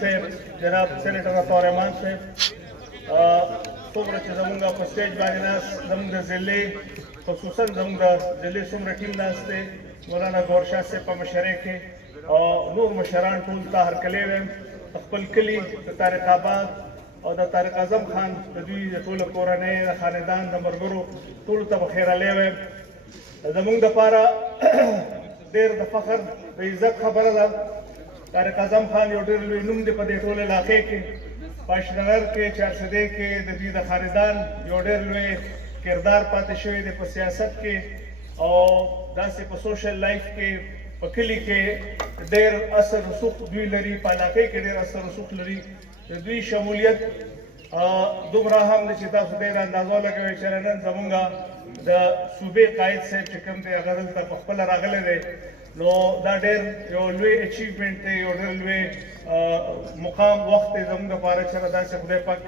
صاحب جناب سینیټر عطا رحمان صاحب څومره چې زمونږ په سټیج باندې ناست زمونږ د ضلعې خصوصا زمونږ د ضلعې څومره ټیم ناست دی مولانا ګور شاه صاحب په مشرۍ کې او نور مشران ټول ته هرکلی وایم خپل کلي د طارق آباد او د طارق اعظم خان د دوی د ټوله کورنۍ د خاندان د ملګرو ټولو ته بخیرالی وایم زمونږ دپاره ډېر د فخر د عزت خبره ده طارق اعظم خان یو ډېر لوی نوم دی په دې ټول علاقې کې په اشنغر کې چارسدې کې د دوی د خاندان یو ډېر لوی کردار پاتې شوی دی په سیاست کې او داسې په سوشل لایف کې په کلي کې ډېر اثر رسوخ دوی لري په علاقې کې ډېر اثر رسوخ لري د دوی شمولیت دومره هم دی چې تاسو ډېر اندازه لګوئ چې نن زمونږ د صوبې قائد صاحب چې کوم دی هغه دلته په خپله راغلی دی نو دا ډېر یو لوی اچیومنټ دی یو ډېر لوی مقام وخت دی زموږ دپاره چې داسې خدای پاک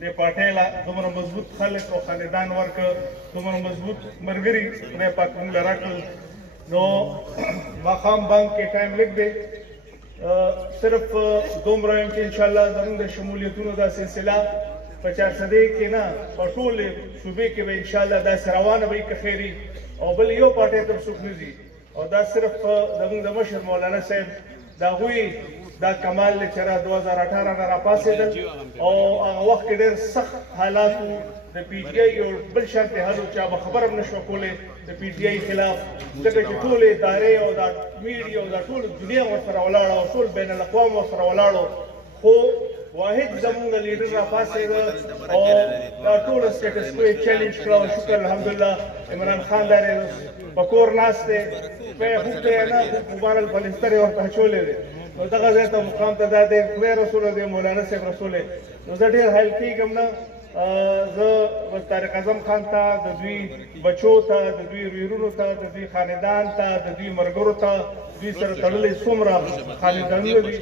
دې پارټۍ له دومره مضبوط خلک او خاندان ورکړه دومره مضبوط ملګري خدای پاک موږ له راکړل نو ماښام بانک کې ټایم لږ دی صرف دومره یم چې انشاءالله زموږ د شمولیتونو دا سلسله په چارسدې کې نه په ټولې صوبې کې به انشاءالله داسې روانه به وي که خیري او بل یو پارټۍ ته څوک نه ځي او دا صرف زموږ د مشر مولانا صاحب د هغوی دا کمال دی چې 2018 نه راپاڅېدل او هغه وخت کې ډېر سخت حالات وو د پی ټي آی یو بل شرط حل و چا به خبره هم نه شوه کولی د پی ټي آی خلاف ځکه چې ټولې ادارې او دا میډیا او دا ټول دنیا ورسره ولاړه او ټول بین الاقوام ورسره ولاړو خو واحد زمونږ لیډر راپاڅېده او دا ټوله سټیټس کو یې چیلنج کړه او شکر الحمدلله عمران خان دا په کور ناست دی خوب ته یې نه مبارل بلستر یې ورته اچولی دی نو دغه ځای ته مقام ته دا دی خدای رسوله دی مولانا صاحب رسولی نو زه ډېر حایل کېږم نه زه طارق اعظم خان ته د دوی بچو ته د دوی ورونو ته د دوی خاندان ته د دوی ملګرو ته دوی سره تړلې څومره خاندانونه دي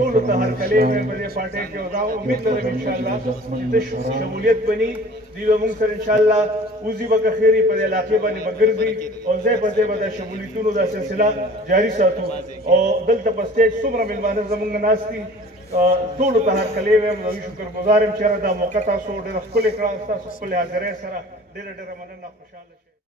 ټولو ته هرکلی وایم په دې پارټۍ کې او دا امید لرم انشاءالله چې شمولیت بني دوی به موږ سره انشاءالله وځي به که خیري په دې علاقې باندې به ګرځي او ځای په ځای به دا شمولیتونو دا سلسله جاري ساتو او دلته په سټیج څومره مېلمانه زموږ ناست دي ټولو ته هرکلی وایم زه شکرګزار یم چې دا موقع تاسو ډېره ښکلې کړه ستاسو خپلې حاضرۍ سره ډېره ډېره مننه خوشحاله